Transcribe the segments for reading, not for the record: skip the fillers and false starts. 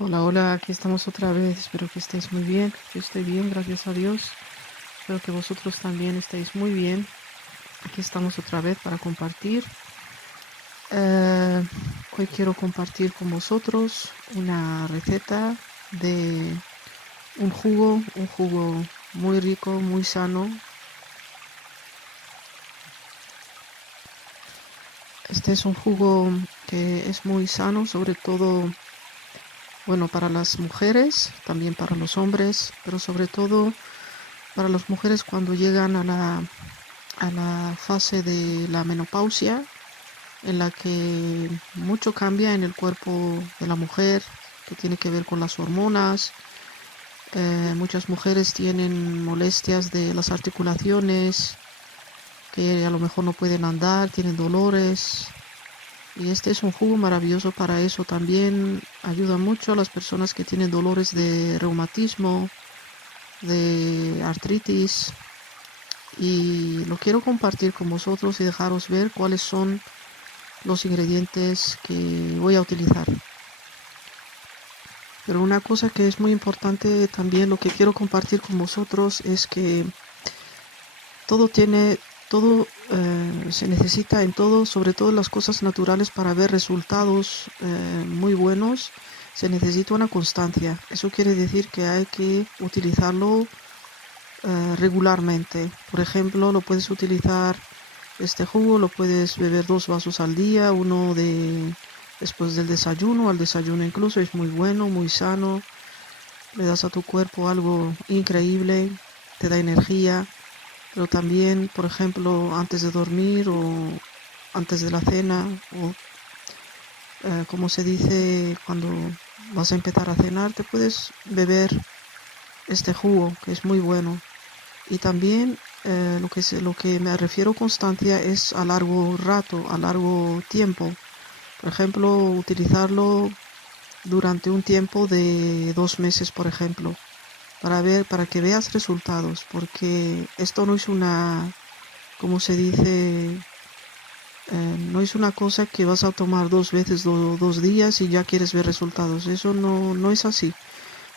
Hola, hola, aquí estamos otra vez. Espero que estéis muy bien. Yo estoy bien, gracias a Dios. Espero que vosotros también estéis muy bien. Aquí estamos otra vez para compartir. Eh, Hoy quiero compartir con vosotros una receta de un jugo muy rico, muy sano. Este es un jugo que es muy sano, sobre todo, bueno, para las mujeres, también para los hombres, pero sobre todo para las mujeres cuando llegan a la fase de la menopausia, en la que mucho cambia en el cuerpo de la mujer, que tiene que ver con las hormonas. Muchas mujeres tienen molestias de las articulaciones, que a lo mejor no pueden andar, tienen dolores. Y este es un jugo maravilloso para eso. También ayuda mucho a las personas que tienen dolores de reumatismo, de artritis. Y lo quiero compartir con vosotros y dejaros ver cuáles son los ingredientes que voy a utilizar. Pero una cosa que es muy importante también, lo que quiero compartir con vosotros, es que todo se necesita en todo, sobre todo en las cosas naturales, para ver resultados muy buenos. Se necesita una constancia. Eso quiere decir que hay que utilizarlo regularmente. Por ejemplo, lo puedes utilizar, este jugo lo puedes beber 2 vasos al día, uno después del desayuno, al desayuno incluso. Es muy bueno, muy sano, le das a tu cuerpo algo increíble, te da energía. Pero también, por ejemplo, antes de dormir o antes de la cena, o como se dice, cuando vas a empezar a cenar, te puedes beber este jugo, que es muy bueno. Y también lo que me refiero constancia es a largo rato, a largo tiempo. Por ejemplo, utilizarlo durante un tiempo de 2 meses, por ejemplo, para que veas resultados, porque esto no es como se dice, no es una cosa que vas a tomar 2 veces, 2 días y ya quieres ver resultados. Eso no es así.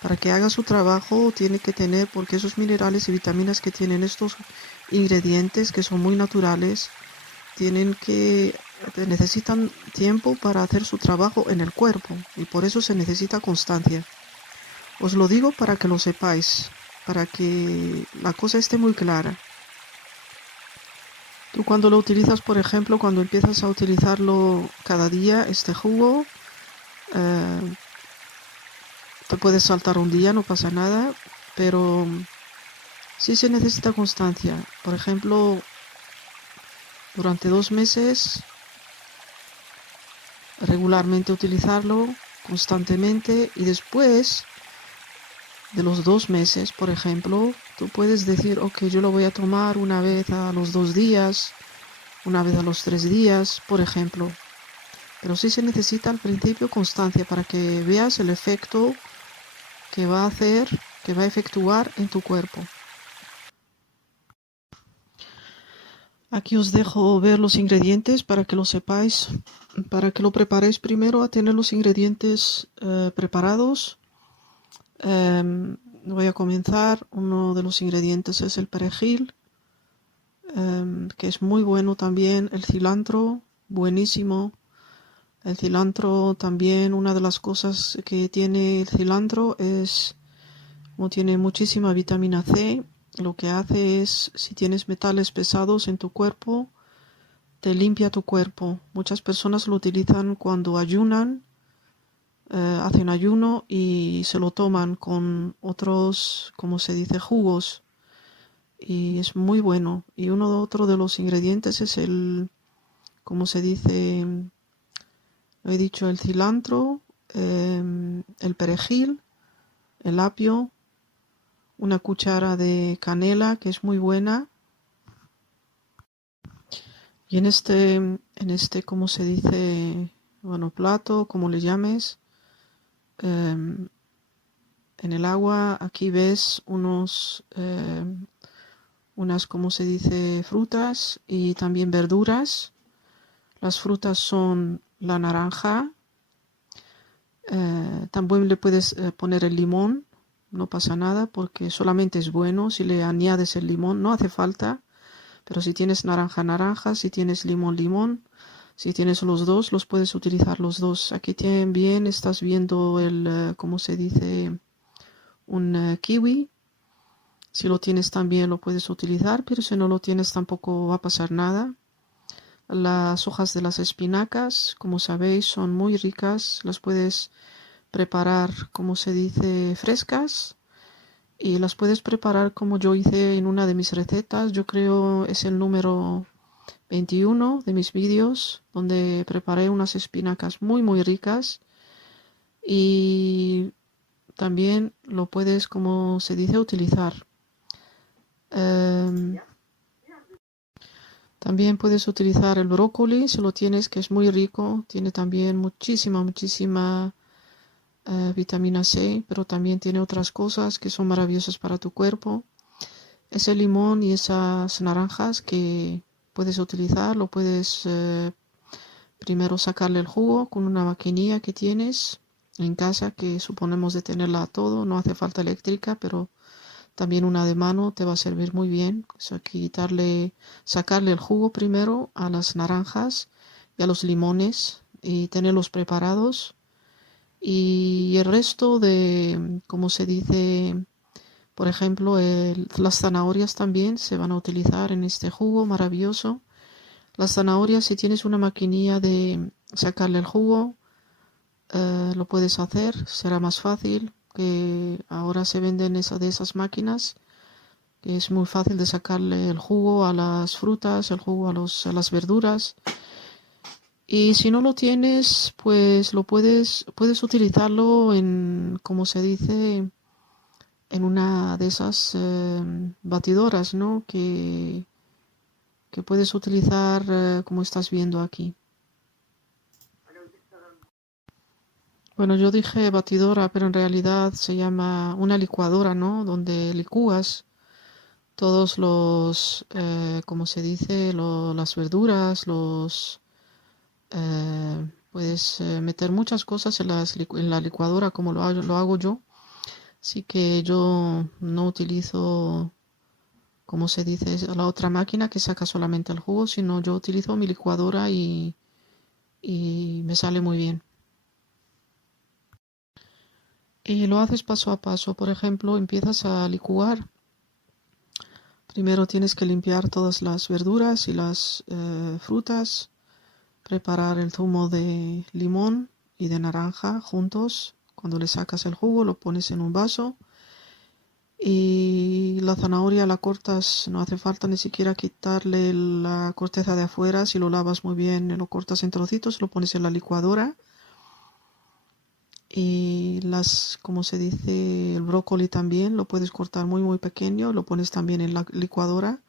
Para que haga su trabajo tiene que tener, porque esos minerales y vitaminas que tienen estos ingredientes, que son muy naturales, necesitan tiempo para hacer su trabajo en el cuerpo, y por eso se necesita constancia. Os lo digo para que lo sepáis, para que la cosa esté muy clara. Tú cuando lo utilizas, por ejemplo, cuando empiezas a utilizarlo cada día, este jugo, eh, te puedes saltar un día, no pasa nada, pero sí se necesita constancia. Por ejemplo, durante 2 meses, regularmente utilizarlo constantemente, y después de los 2 meses, por ejemplo, tú puedes decir, ok, yo lo voy a tomar una vez a los 2 días, una vez a los 3 días, por ejemplo. Pero sí se necesita al principio constancia para que veas el efecto que va a hacer, que va a efectuar en tu cuerpo. Aquí os dejo ver los ingredientes para que lo sepáis, para que lo preparéis primero, a tener los ingredientes preparados. Voy a comenzar. Uno de los ingredientes es el perejil, que es muy bueno también. El cilantro, buenísimo. El cilantro también, una de las cosas que tiene el cilantro es, como tiene muchísima vitamina C, lo que hace es, si tienes metales pesados en tu cuerpo, te limpia tu cuerpo. Muchas personas lo utilizan cuando ayunan, hacen ayuno y se lo toman con otros, como se dice, jugos, y es muy bueno. Y otro de los ingredientes es como se dice, lo he dicho, el cilantro, el perejil, el apio, una cuchara de canela, que es muy buena. Y como se dice, bueno, plato, como le llames, en el agua, aquí ves unas, como se dice, frutas y también verduras. Las frutas son la naranja, También le puedes poner el limón, no pasa nada porque solamente es bueno si le añades el limón, no hace falta, pero si tienes naranja, naranja, si tienes limón, limón, si tienes los dos, los puedes utilizar los dos. Aquí también estás viendo ¿cómo se dice? Un kiwi. Si lo tienes también lo puedes utilizar, pero si no lo tienes tampoco va a pasar nada. Las hojas de las espinacas, como sabéis, son muy ricas. Las puedes preparar, como se dice, frescas. Y las puedes preparar como yo hice en una de mis recetas. Yo creo es el número 21 de mis vídeos, donde preparé unas espinacas muy, muy ricas. Y también lo puedes, como se dice, utilizar. También puedes utilizar el brócoli, si lo tienes, que es muy rico. Tiene también muchísima, muchísima vitamina C, pero también tiene otras cosas que son maravillosas para tu cuerpo. Ese limón y esas naranjas que puedes utilizar, lo puedes primero sacarle el jugo con una maquinilla que tienes en casa, que suponemos de tenerla a todo, no hace falta eléctrica, pero también una de mano te va a servir muy bien. O sea, sacarle el jugo primero a las naranjas y a los limones y tenerlos preparados. Y el resto de, como se dice, por ejemplo, las zanahorias también se van a utilizar en este jugo maravilloso. Las zanahorias, si tienes una maquinilla de sacarle el jugo, lo puedes hacer, será más fácil, que ahora se venden de esas máquinas, que es muy fácil de sacarle el jugo a las frutas, el jugo a las verduras. Y si no lo tienes, pues puedes utilizarlo en, como se dice, en una de esas batidoras, ¿no? Que puedes utilizar como estás viendo aquí. Bueno, yo dije batidora, pero en realidad se llama una licuadora, ¿no? Donde licúas todos como se dice, las verduras, puedes meter muchas cosas en la licuadora como lo hago yo. Así que yo no utilizo, como se dice, la otra máquina que saca solamente el jugo, sino yo utilizo mi licuadora y me sale muy bien. Y lo haces paso a paso. Por ejemplo, empiezas a licuar. Primero tienes que limpiar todas las verduras y las frutas, preparar el zumo de limón y de naranja juntos. Cuando le sacas el jugo lo pones en un vaso y la zanahoria la cortas, no hace falta ni siquiera quitarle la corteza de afuera. Si lo lavas muy bien, lo cortas en trocitos, lo pones en la licuadora. Y como se dice, el brócoli también lo puedes cortar muy muy pequeño, lo pones también en la licuadora.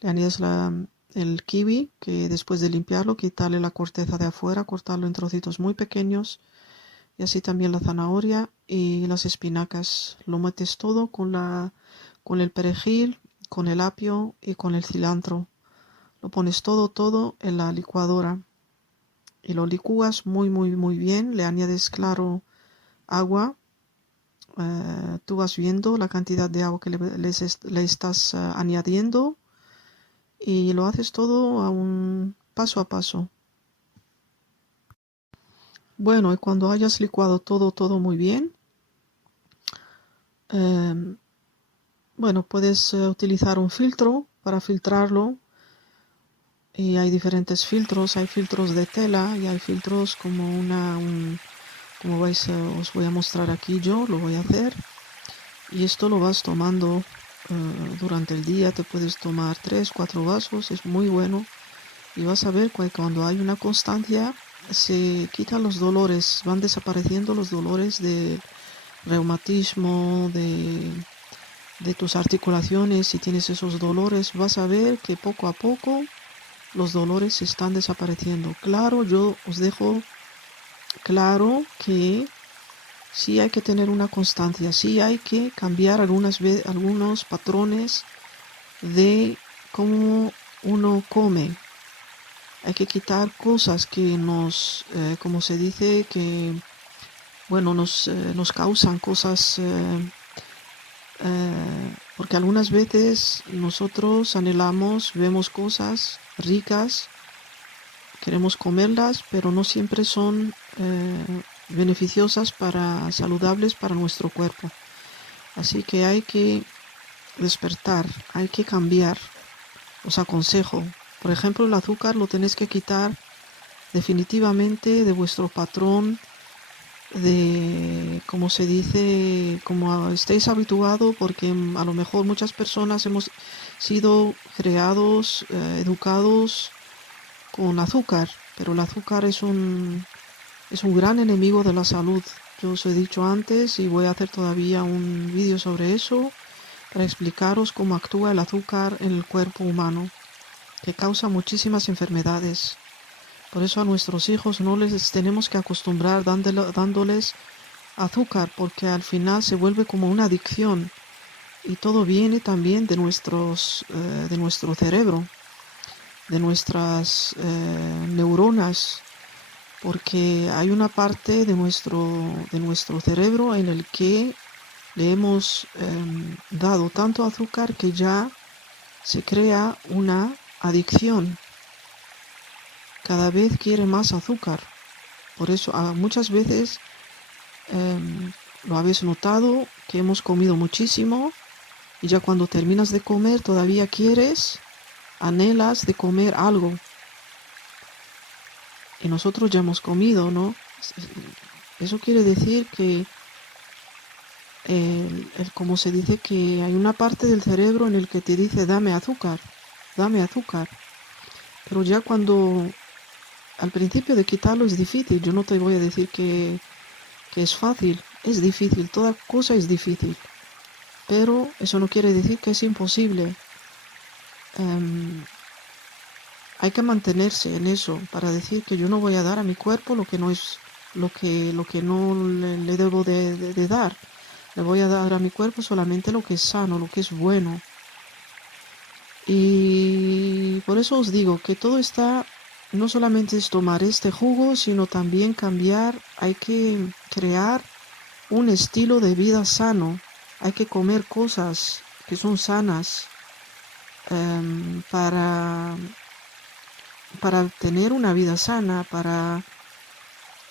Le añades el kiwi, que después de limpiarlo, quitarle la corteza de afuera, cortarlo en trocitos muy pequeños. Y así también la zanahoria y las espinacas. Lo metes todo con el perejil, con el apio y con el cilantro. Lo pones todo en la licuadora. Y lo licúas muy muy muy bien. Le añades, claro, agua. Tú vas viendo la cantidad de agua que le estás añadiendo y lo haces todo paso a paso. Bueno, y cuando hayas licuado todo muy bien, bueno, puedes utilizar un filtro para filtrarlo. Y hay diferentes filtros, hay filtros de tela y hay filtros como como vais, os voy a mostrar aquí, yo lo voy a hacer. Y esto lo vas tomando durante el día, te puedes tomar 3-4 vasos, es muy bueno. Y vas a ver que cuando hay una constancia se quitan los dolores, van desapareciendo los dolores de reumatismo, de tus articulaciones. Si tienes esos dolores, vas a ver que poco a poco los dolores están desapareciendo. Claro, yo os dejo claro que sí hay que tener una constancia, sí hay que cambiar algunos patrones de cómo uno come. Hay que quitar cosas que como se dice, que bueno, nos causan cosas, porque algunas veces nosotros anhelamos, vemos cosas ricas, queremos comerlas, pero no siempre son beneficiosas saludables para nuestro cuerpo. Así que hay que despertar, hay que cambiar. Os aconsejo, por ejemplo, el azúcar lo tenéis que quitar definitivamente de vuestro patrón, de, como se dice, como estéis habituados, porque a lo mejor muchas personas hemos sido creados, educados con azúcar, pero el azúcar es un gran enemigo de la salud. Yo os he dicho antes y voy a hacer todavía un vídeo sobre eso para explicaros cómo actúa el azúcar en el cuerpo humano, que causa muchísimas enfermedades. Por eso a nuestros hijos no les tenemos que acostumbrar dándoles azúcar, porque al final se vuelve como una adicción y todo viene también de nuestro cerebro, de nuestras neuronas, porque hay una parte de nuestro cerebro en el que le hemos dado tanto azúcar que ya se crea una adicción. Cada vez quiere más azúcar. Por eso muchas veces lo habéis notado que hemos comido muchísimo y ya cuando terminas de comer todavía anhelas de comer algo. Y nosotros ya hemos comido, ¿no? Eso quiere decir que como se dice que hay una parte del cerebro en el que te dice dame azúcar. Pero ya cuando al principio de quitarlo es difícil, yo no te voy a decir que es fácil, es difícil, toda cosa es difícil, pero eso no quiere decir que es imposible. Hay que mantenerse en eso para decir que yo no voy a dar a mi cuerpo lo que no es, lo que no le debo de dar. Le voy a dar a mi cuerpo solamente lo que es sano, lo que es bueno. Y por eso os digo que todo está, no solamente es tomar este jugo, sino también cambiar, hay que crear un estilo de vida sano, hay que comer cosas que son sanas para tener una vida sana, para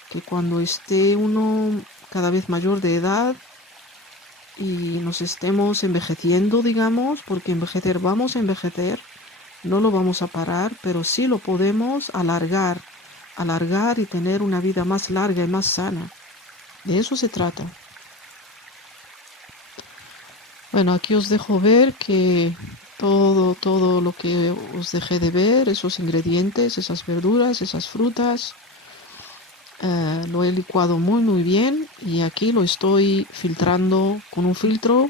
que cuando esté uno cada vez mayor de edad y nos estemos envejeciendo, digamos, porque vamos a envejecer, no lo vamos a parar, pero sí lo podemos alargar y tener una vida más larga y más sana. De eso se trata. Bueno, aquí os dejo ver que todo lo que os dejé de ver, esos ingredientes, esas verduras, esas frutas, lo he licuado muy bien y aquí lo estoy filtrando con un filtro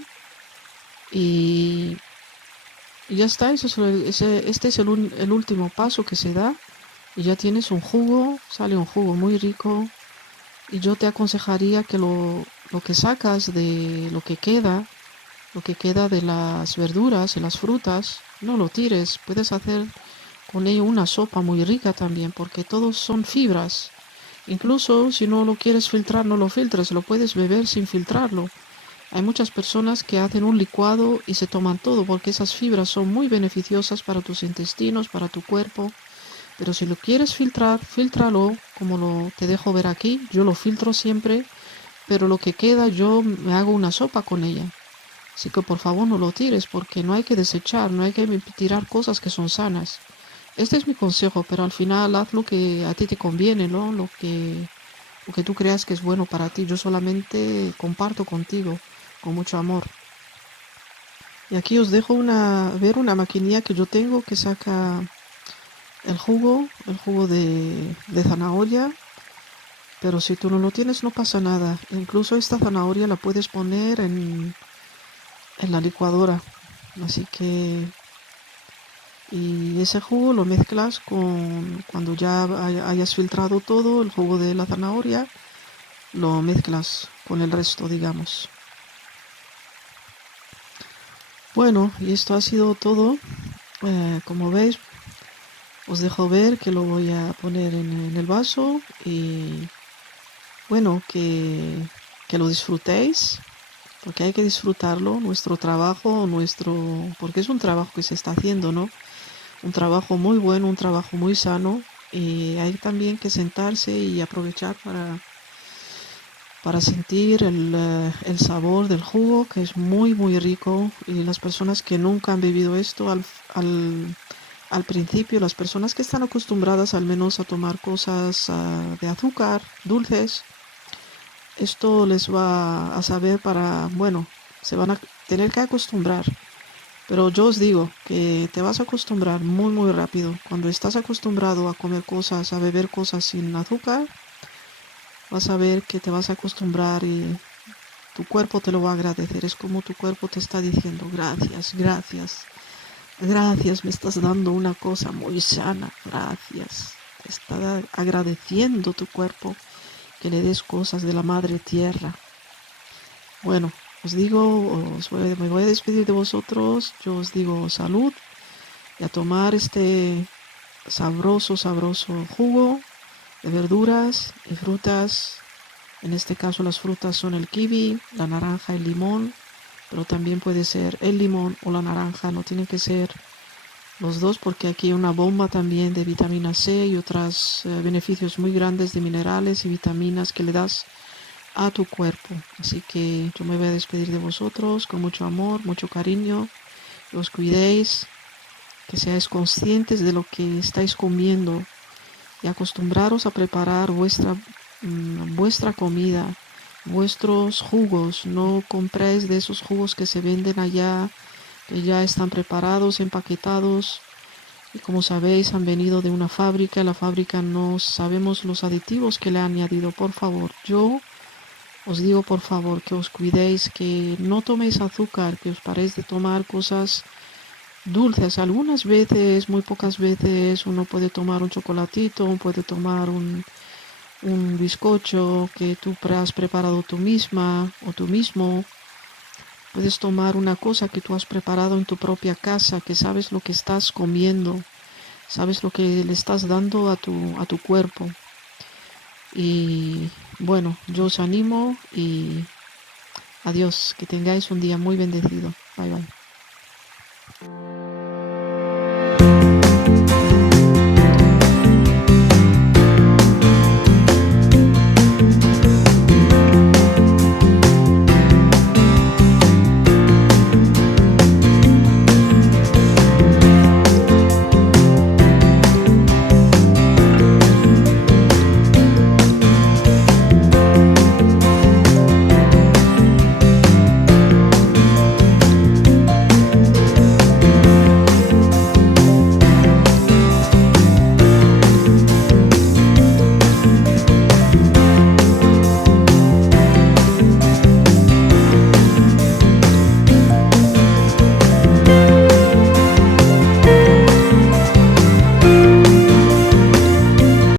y ya está. Este es el último paso que se da y ya tienes un jugo, sale un jugo muy rico y yo te aconsejaría que lo que sacas de lo que queda de las verduras y las frutas, no lo tires, puedes hacer con ello una sopa muy rica también, porque todos son fibras. Incluso si no lo quieres filtrar, no lo filtres, lo puedes beber sin filtrarlo. Hay muchas personas que hacen un licuado y se toman todo, porque esas fibras son muy beneficiosas para tus intestinos, para tu cuerpo. Pero si lo quieres filtrar, filtralo, como te dejo ver aquí. Yo lo filtro siempre, pero lo que queda yo me hago una sopa con ella. Así que por favor no lo tires, porque no hay que desechar, no hay que tirar cosas que son sanas. Este es mi consejo, pero al final haz lo que a ti te conviene, ¿no? Lo que tú creas que es bueno para ti. Yo solamente comparto contigo con mucho amor. Y aquí os dejo ver una maquinilla que yo tengo que saca el jugo de zanahoria. Pero si tú no lo tienes no pasa nada. Incluso esta zanahoria la puedes poner en la licuadora. Así que, y ese jugo lo mezclas cuando ya hayas filtrado todo el jugo de la zanahoria, lo mezclas con el resto, digamos. Bueno, y esto ha sido todo. Como veis, os dejo ver que lo voy a poner en el vaso y bueno, que lo disfrutéis, porque hay que disfrutarlo, nuestro trabajo, porque es un trabajo que se está haciendo, ¿no? Un trabajo muy bueno, un trabajo muy sano, y hay también que sentarse y aprovechar para sentir el sabor del jugo, que es muy muy rico, y las personas que nunca han bebido esto al principio, las personas que están acostumbradas al menos a tomar cosas de azúcar, dulces, esto les va a saber bueno, se van a tener que acostumbrar. Pero yo os digo que te vas a acostumbrar muy muy rápido. Cuando estás acostumbrado a comer cosas, a beber cosas sin azúcar, vas a ver que te vas a acostumbrar y tu cuerpo te lo va a agradecer. Es como tu cuerpo te está diciendo gracias, gracias, gracias, me estás dando una cosa muy sana, gracias. Te está agradeciendo tu cuerpo que le des cosas de la madre tierra. Bueno, os digo, me voy a despedir de vosotros. Yo os digo salud y a tomar este sabroso, sabroso jugo de verduras y frutas. En este caso las frutas son el kiwi, la naranja, el limón, pero también puede ser el limón o la naranja, no tienen que ser los dos porque aquí hay una bomba también de vitamina C y otros beneficios muy grandes de minerales y vitaminas que le das a tu cuerpo. Así que yo me voy a despedir de vosotros con mucho amor, mucho cariño, que os cuidéis, que seáis conscientes de lo que estáis comiendo y acostumbraros a preparar vuestra comida, vuestros jugos. No compréis de esos jugos que se venden allá, que ya están preparados, empaquetados, y como sabéis han venido de una fábrica. La fábrica no sabemos los aditivos que le han añadido. Por favor, yo os digo por favor que os cuidéis, que no toméis azúcar, que os paréis de tomar cosas dulces. Algunas veces, muy pocas veces, uno puede tomar un chocolatito, puede tomar un bizcocho que tú has preparado tú misma o tú mismo. Puedes tomar una cosa que tú has preparado en tu propia casa, que sabes lo que estás comiendo, sabes lo que le estás dando a tu cuerpo. Y bueno, yo os animo y adiós, que tengáis un día muy bendecido. Bye bye.